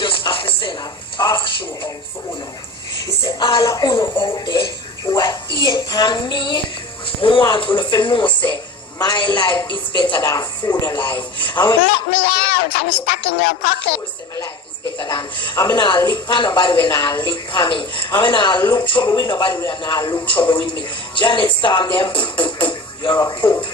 just have to send a talk show out for Uno. He said, all of Uno out there who are hate on me, who want Uno to know say, my life is better than food alive. Let me out, I'm stuck in your pocket. My life is better than. I'm not lick for nobody when I lick for me. I'm not look trouble with nobody when I look trouble with me. Janet Storm them, you're a poop.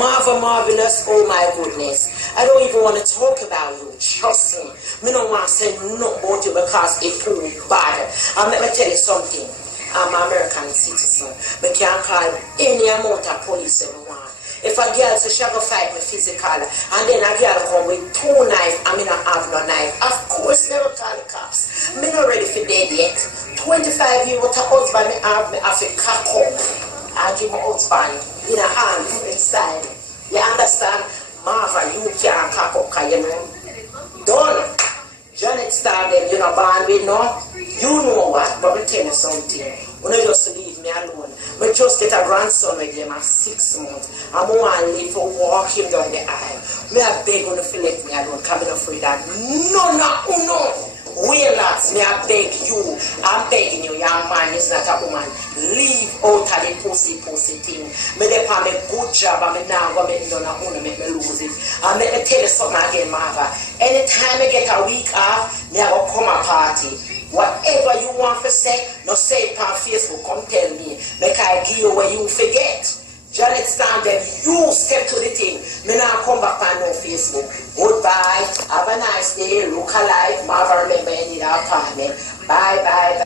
Marvelous, oh my goodness. I don't even want to talk about you. Trust me. Me don't want to say no about you because it's too bad. Let me tell you something. I'm an American citizen. I can't call any amount of police I want. If a girl says she go fight me physical, and then a girl come with 2 knives, and me not have no knife, of course never call the cops. Me not ready for dead yet. 25 years with a husband, me have a cock up. I give my husband in a hand inside. You understand? Marva, you can't cock up because you know. Done. Janet started, you know, born with no. You know what, but me tell you something. When you just leave me alone. I just get a grandson with him at 6 months. I'm going to live for walk him down the aisle. Me I beg you to let me alone, because I'm afraid that no. Wait, lads, me I beg you. I'm begging you, your man is not a woman. Leave out of the pussy thing. Me dey for me good job, and me now go make none of you make me lose it. And let me tell you something again, Marva. Anytime I get a week off, me I go come a party. Whatever you want to say, no say it on Facebook, come tell me. Make I give you where you forget. Janet stand them, you step to the thing. Me now come back on no Facebook. Goodbye, have a nice day, look alive, Marva remember you need an apartment. Bye.